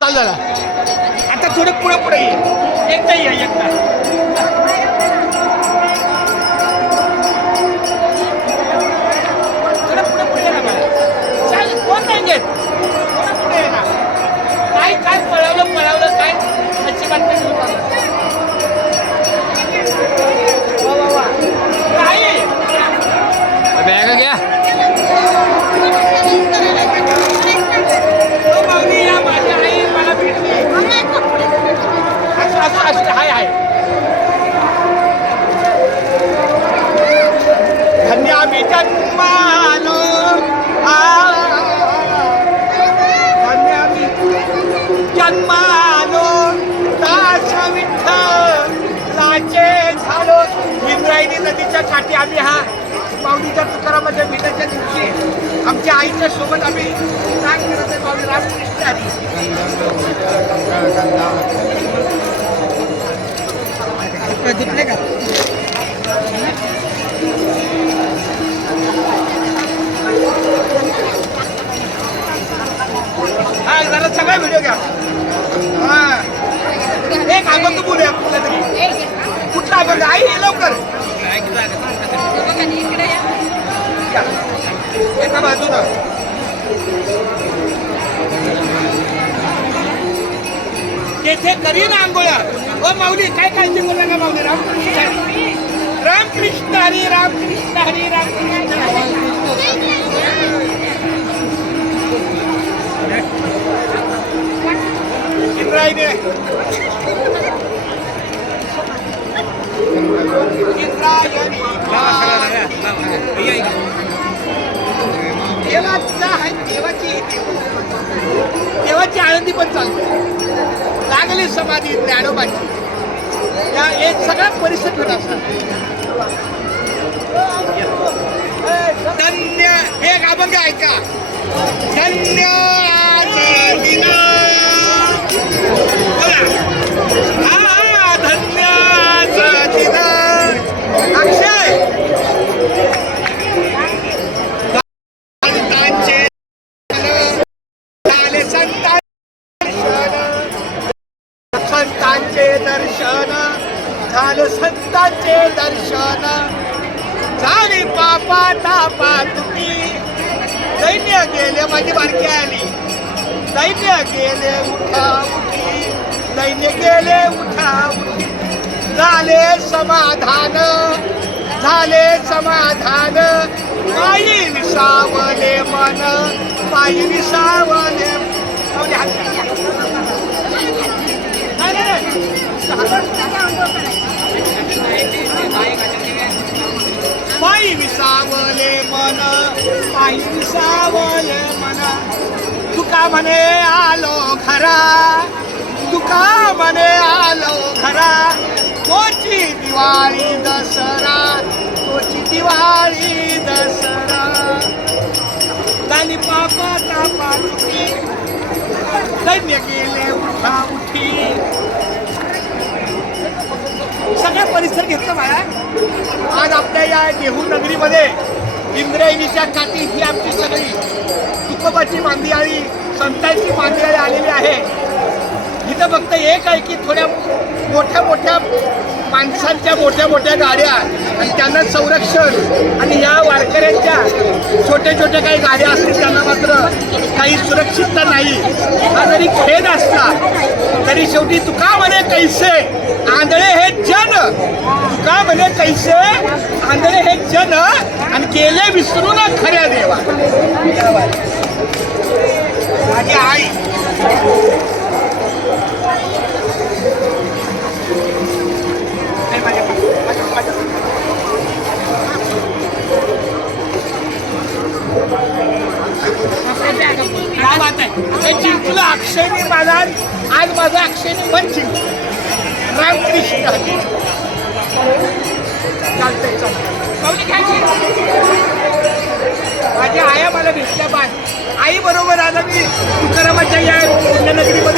चाल झाला आता थोडं पुढे पुढे ये एकदा ये एकदा थोडं पुढे पुढे ये ना मला चाल कोण नाही घेत थोडं पुढे ये ना काय काय पळवलं काय अजिबात नाही वा वा वा काय बॅग घ्या हाय धन्य आम्ही जन्मालो धन्य आम्ही जन्मालो दास विठ्ठलाचे झालो. इंद्रायणी नदीच्या काठी आम्ही हा माऊलीच्या तुकारामाच्या भेटाच्या दिवशी आमच्या आईच्या सोबत आम्ही नाग करत आहे. माऊली रामकृष्ण हरी दिसले का हा जरा सगळा व्हिडिओ घ्या. हा एक अभंग बोलूया कुठला तरी कुठला अभंग आई ये लवकर एका बाजूला तेथे करीन आंघोळ्या. ओ माऊली काय काळजी बोलला का माऊली रामकृष्ण रामकृष्ण हरी रामकृष्ण हरी रामकृष्ण इंद्रायणी देवाचा आहे देवाची आनंदी पण चालते लागली समाधी ज्ञानोबाची या एक सगळा परिसर होत असतात. धन्य हे अभंग ऐका धन्य अक्षय संतांचे दर्शन झालं संतांचे दर्शन झाली पापा तापा तुकी दैन्य गेले माझी बारकी आली दैन्य गेले उठा उठी दैन्य गेले उठा उठी झाले समाधान पायी विसावले मन पायी विसावले पायी विसावले मन तुका म्हणे आलो घरा तोची दिवाळी दसरा झाली पापा तापा तुकी दैन्य गेले उठा उठी सगळा परिसर घेतला मला. आज आपल्या या देहू नगरीमध्ये इंद्रायणीच्या काठी ही आमची सगळी तुकोबाची मांदियाळी संतांची मांदियाळी आलेली आहे. इथं फक्त एक आहे की थोड्या मोठ्या माणसांच्या मोठ्या गाड्या आणि त्यांना संरक्षण आणि या वारकऱ्यांच्या छोट्या काही गाड्या असतील त्यांना मात्र काही सुरक्षितता नाही. हा जरी खेद असला तरी शेवटी तुका म्हणे कैसे आंधळे हे जन तुका म्हणे कैसे आंधळे हे जन आणि गेले विसरून खऱ्या देवा. माझी आई काय बात आहे जिंकलं अक्षयने माझा आज माझा अक्षयने पण जिंकलं. रामकृष्ण चालतंय माझ्या आया मला भेटल्या बाय आई बरोबर आज मी तुकारामाच्या या पुण्यनगरीमध्ये